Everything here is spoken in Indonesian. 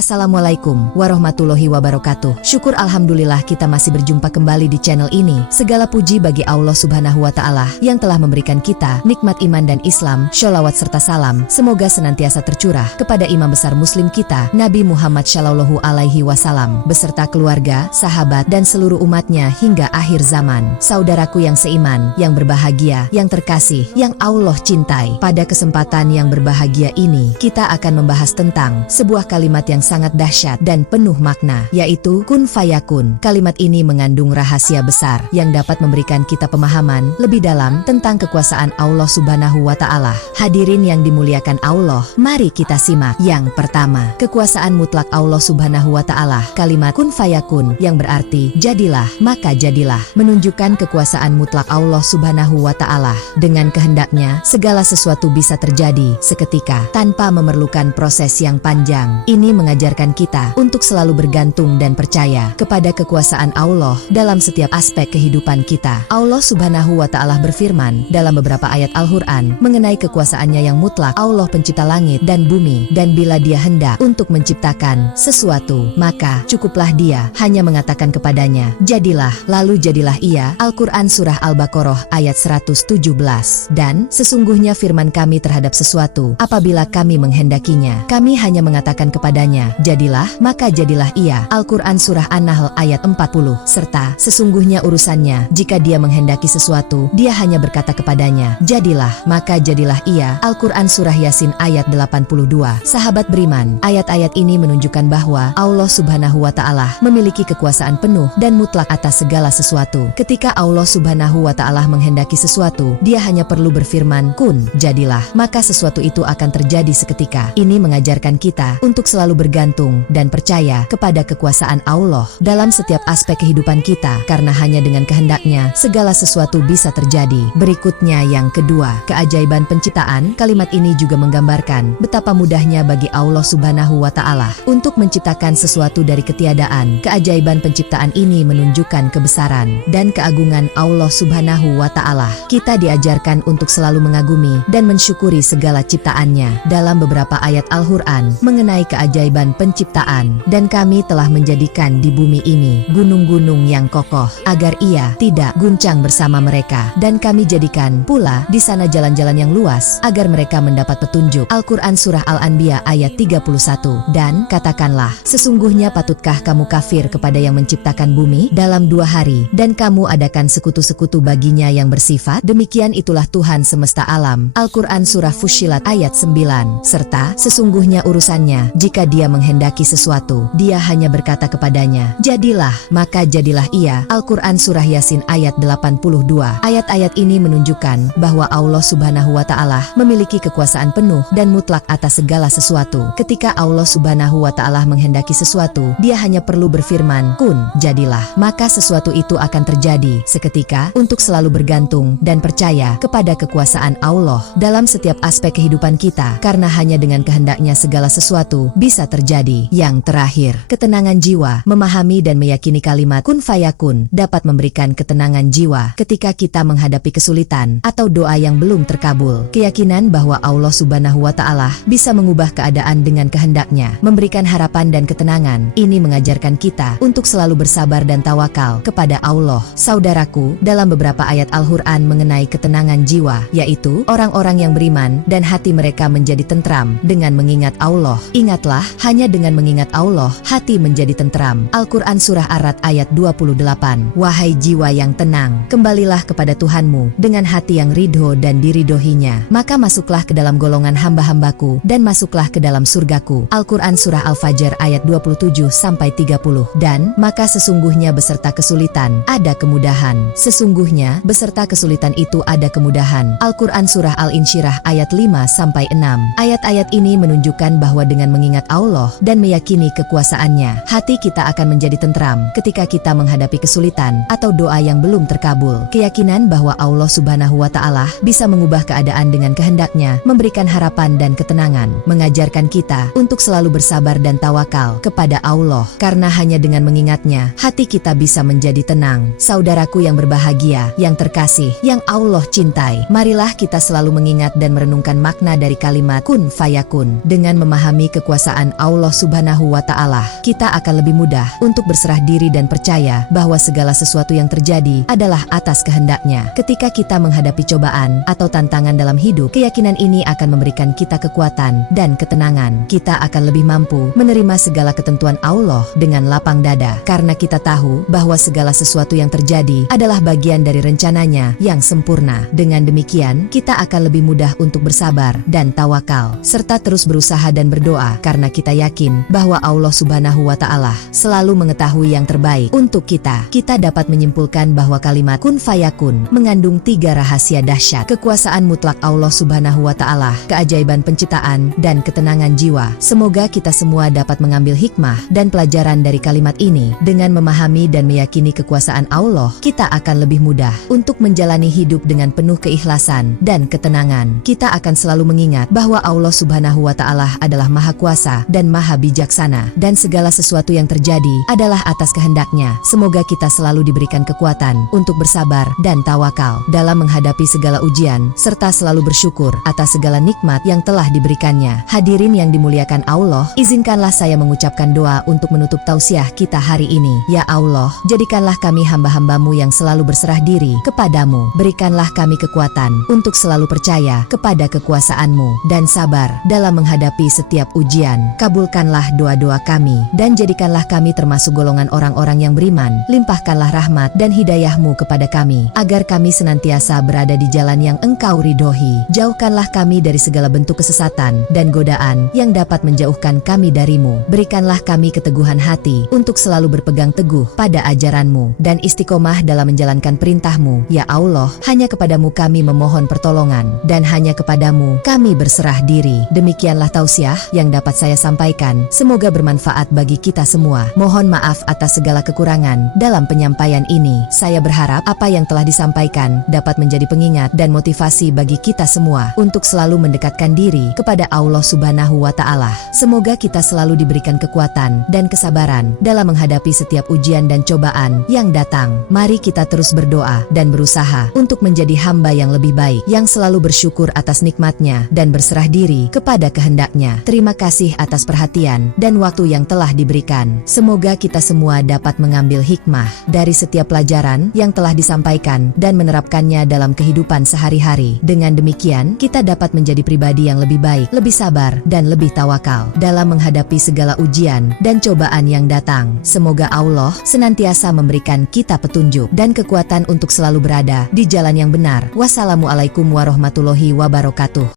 Assalamualaikum warahmatullahi wabarakatuh. Syukur alhamdulillah kita masih berjumpa kembali di channel ini. Segala puji bagi Allah subhanahu wa ta'ala yang telah memberikan kita nikmat iman dan Islam. Sholawat serta salam semoga senantiasa tercurah kepada imam besar muslim kita Nabi Muhammad Shallallahu Alaihi Wasallam beserta keluarga, sahabat dan seluruh umatnya hingga akhir zaman. Saudaraku yang seiman, yang berbahagia, yang terkasih, yang Allah cintai. Pada kesempatan yang berbahagia ini kita akan membahas tentang sebuah kalimat yang sangat dahsyat dan penuh makna, yaitu kun fayakun. Kalimat ini mengandung rahasia besar yang dapat memberikan kita pemahaman lebih dalam tentang kekuasaan Allah subhanahu wa ta'ala. Hadirin yang dimuliakan Allah, mari kita simak. Yang pertama, kekuasaan mutlak Allah subhanahu wa ta'ala. Kalimat kun fayakun yang berarti jadilah maka jadilah menunjukkan kekuasaan mutlak Allah subhanahu wa ta'ala. Dengan kehendaknya segala sesuatu bisa terjadi seketika tanpa memerlukan proses yang panjang. Ini mengajarkan kita untuk selalu bergantung dan percaya kepada kekuasaan Allah dalam setiap aspek kehidupan kita. Allah subhanahu wa ta'ala berfirman dalam beberapa ayat Al-Quran mengenai kekuasaannya yang mutlak. Allah pencipta langit dan bumi, dan bila dia hendak untuk menciptakan sesuatu, maka cukuplah dia hanya mengatakan kepadanya, jadilah, lalu jadilah ia. Al-Quran Surah Al-Baqarah ayat 117. Dan sesungguhnya firman kami terhadap sesuatu, apabila kami menghendakinya, kami hanya mengatakan kepadanya, jadilah, maka jadilah ia. Al-Quran Surah An-Nahl ayat 40. Serta sesungguhnya urusannya, jika dia menghendaki sesuatu, dia hanya berkata kepadanya, jadilah, maka jadilah ia. Al-Quran Surah Yasin ayat 82. Sahabat beriman, ayat-ayat ini menunjukkan bahwa Allah subhanahu wa ta'ala memiliki kekuasaan penuh dan mutlak atas segala sesuatu. Ketika Allah subhanahu wa ta'ala menghendaki sesuatu, dia hanya perlu berfirman, kun, jadilah, maka sesuatu itu akan terjadi seketika. Ini mengajarkan kita untuk selalu bergantung dan percaya kepada kekuasaan Allah dalam setiap aspek kehidupan kita, karena hanya dengan kehendaknya segala sesuatu bisa terjadi. Berikutnya yang kedua, keajaiban penciptaan. Kalimat ini juga menggambarkan betapa mudahnya bagi Allah subhanahu wa ta'ala untuk menciptakan sesuatu dari ketiadaan. Keajaiban penciptaan ini menunjukkan kebesaran dan keagungan Allah subhanahu wa ta'ala. Kita diajarkan untuk selalu mengagumi dan mensyukuri segala ciptaannya. Dalam beberapa ayat Al-Quran mengenai keajaiban penciptaan, dan kami telah menjadikan di bumi ini gunung-gunung yang kokoh agar ia tidak guncang bersama mereka, dan kami jadikan pula di sana jalan-jalan yang luas agar mereka mendapat petunjuk. Al-Quran Surah Al-Anbiya ayat 31. Dan katakanlah, sesungguhnya patutkah kamu kafir kepada yang menciptakan bumi dalam 2 hari, dan kamu adakan sekutu-sekutu baginya yang bersifat demikian, itulah Tuhan semesta alam. Al-Quran Surah Fussilat ayat 9. Serta sesungguhnya urusannya, jika dia menghendaki sesuatu, dia hanya berkata kepadanya, jadilah, maka jadilah ia. Al-Quran Surah Yasin ayat 82. Ayat-ayat ini menunjukkan bahwa Allah subhanahu wa ta'ala memiliki kekuasaan penuh dan mutlak atas segala sesuatu. Ketika Allah subhanahu wa ta'ala menghendaki sesuatu, dia hanya perlu berfirman, kun, jadilah, maka sesuatu itu akan terjadi seketika. Untuk selalu bergantung dan percaya kepada kekuasaan Allah dalam setiap aspek kehidupan kita, karena hanya dengan kehendaknya segala sesuatu bisa terjadi. Yang terakhir, ketenangan jiwa. Memahami dan meyakini kalimat kun fayakun dapat memberikan ketenangan jiwa ketika kita menghadapi kesulitan atau doa yang belum terkabul. Keyakinan bahwa Allah subhanahu wa ta'ala bisa mengubah keadaan dengan kehendaknya, memberikan harapan dan ketenangan. Ini mengajarkan kita untuk selalu bersabar dan tawakal kepada Allah. Saudaraku, dalam beberapa ayat Al-Quran mengenai ketenangan jiwa, yaitu orang-orang yang beriman dan hati mereka menjadi tentram dengan mengingat Allah. Ingatlah, hanya dengan mengingat Allah, hati menjadi tentram. Al-Quran Surah Ar-Ra'd ayat 28. Wahai jiwa yang tenang, kembalilah kepada Tuhanmu dengan hati yang ridho dan diridhoinya, maka masuklah ke dalam golongan hamba-hambaku dan masuklah ke dalam surgaku. Al-Quran Surah Al-Fajr ayat 27-30. Dan maka sesungguhnya beserta kesulitan ada kemudahan. Sesungguhnya beserta kesulitan itu ada kemudahan. Al-Quran Surah Al-Insyirah ayat 5-6. Ayat-ayat ini menunjukkan bahwa dengan mengingat Allah Allah dan meyakini kekuasaannya, hati kita akan menjadi tentram ketika kita menghadapi kesulitan atau doa yang belum terkabul. Keyakinan bahwa Allah Subhanahu wa Ta'ala bisa mengubah keadaan dengan kehendaknya memberikan harapan dan ketenangan, mengajarkan kita untuk selalu bersabar dan tawakal kepada Allah, karena hanya dengan mengingatnya, hati kita bisa menjadi tenang. Saudaraku yang berbahagia, yang terkasih, yang Allah cintai, marilah kita selalu mengingat dan merenungkan makna dari kalimat kun fayakun. Dengan memahami kekuasaan Allah Subhanahu wa Ta'ala, kita akan lebih mudah untuk berserah diri dan percaya bahwa segala sesuatu yang terjadi adalah atas kehendaknya. Ketika kita menghadapi cobaan atau tantangan dalam hidup, keyakinan ini akan memberikan kita kekuatan dan ketenangan. Kita akan lebih mampu menerima segala ketentuan Allah dengan lapang dada, karena kita tahu bahwa segala sesuatu yang terjadi adalah bagian dari rencananya yang sempurna. Dengan demikian, kita akan lebih mudah untuk bersabar dan tawakal, serta terus berusaha dan berdoa, karena kita yakin bahwa Allah Subhanahu wa Ta'ala selalu mengetahui yang terbaik untuk kita. Kita dapat menyimpulkan bahwa kalimat kun fayakun mengandung 3 rahasia dahsyat: kekuasaan mutlak Allah Subhanahu wa Ta'ala, keajaiban penciptaan, dan ketenangan jiwa. Semoga kita semua dapat mengambil hikmah dan pelajaran dari kalimat ini. Dengan memahami dan meyakini kekuasaan Allah, kita akan lebih mudah untuk menjalani hidup dengan penuh keikhlasan dan ketenangan. Kita akan selalu mengingat bahwa Allah Subhanahu wa Ta'ala adalah Maha Kuasa dan Maha Bijaksana, dan segala sesuatu yang terjadi adalah atas kehendaknya. Semoga kita selalu diberikan kekuatan untuk bersabar dan tawakal dalam menghadapi segala ujian, serta selalu bersyukur atas segala nikmat yang telah diberikannya. Hadirin yang dimuliakan Allah, izinkanlah saya mengucapkan doa untuk menutup tausiah kita hari ini. Ya Allah, jadikanlah kami hamba-hambamu yang selalu berserah diri kepadamu. Berikanlah kami kekuatan untuk selalu percaya kepada kekuasaanmu dan sabar dalam menghadapi setiap ujian. Kabulkanlah doa-doa kami dan jadikanlah kami termasuk golongan orang-orang yang beriman. Limpahkanlah rahmat dan hidayahmu kepada kami, agar kami senantiasa berada di jalan yang Engkau ridhoi. Jauhkanlah kami dari segala bentuk kesesatan dan godaan yang dapat menjauhkan kami darimu. Berikanlah kami keteguhan hati untuk selalu berpegang teguh pada ajaranmu dan istiqomah dalam menjalankan perintahmu. Ya Allah, hanya kepadamu kami memohon pertolongan, dan hanya kepadamu kami berserah diri. Demikianlah tausiah yang dapat saya sampaikan. Semoga bermanfaat bagi kita semua. Mohon maaf atas segala kekurangan dalam penyampaian ini. Saya berharap apa yang telah disampaikan dapat menjadi pengingat dan motivasi bagi kita semua untuk selalu mendekatkan diri kepada Allah Subhanahu wa Ta'ala. Semoga kita selalu diberikan kekuatan dan kesabaran dalam menghadapi setiap ujian dan cobaan yang datang. Mari kita terus berdoa dan berusaha untuk menjadi hamba yang lebih baik, yang selalu bersyukur atas nikmatnya dan berserah diri kepada kehendaknya. Terima kasih atas perhatian dan waktu yang telah diberikan. Semoga kita semua dapat mengambil hikmah dari setiap pelajaran yang telah disampaikan dan menerapkannya dalam kehidupan sehari-hari. Dengan demikian, kita dapat menjadi pribadi yang lebih baik, lebih sabar, dan lebih tawakal dalam menghadapi segala ujian dan cobaan yang datang. Semoga Allah senantiasa memberikan kita petunjuk dan kekuatan untuk selalu berada di jalan yang benar. Wassalamualaikum warahmatullahi wabarakatuh.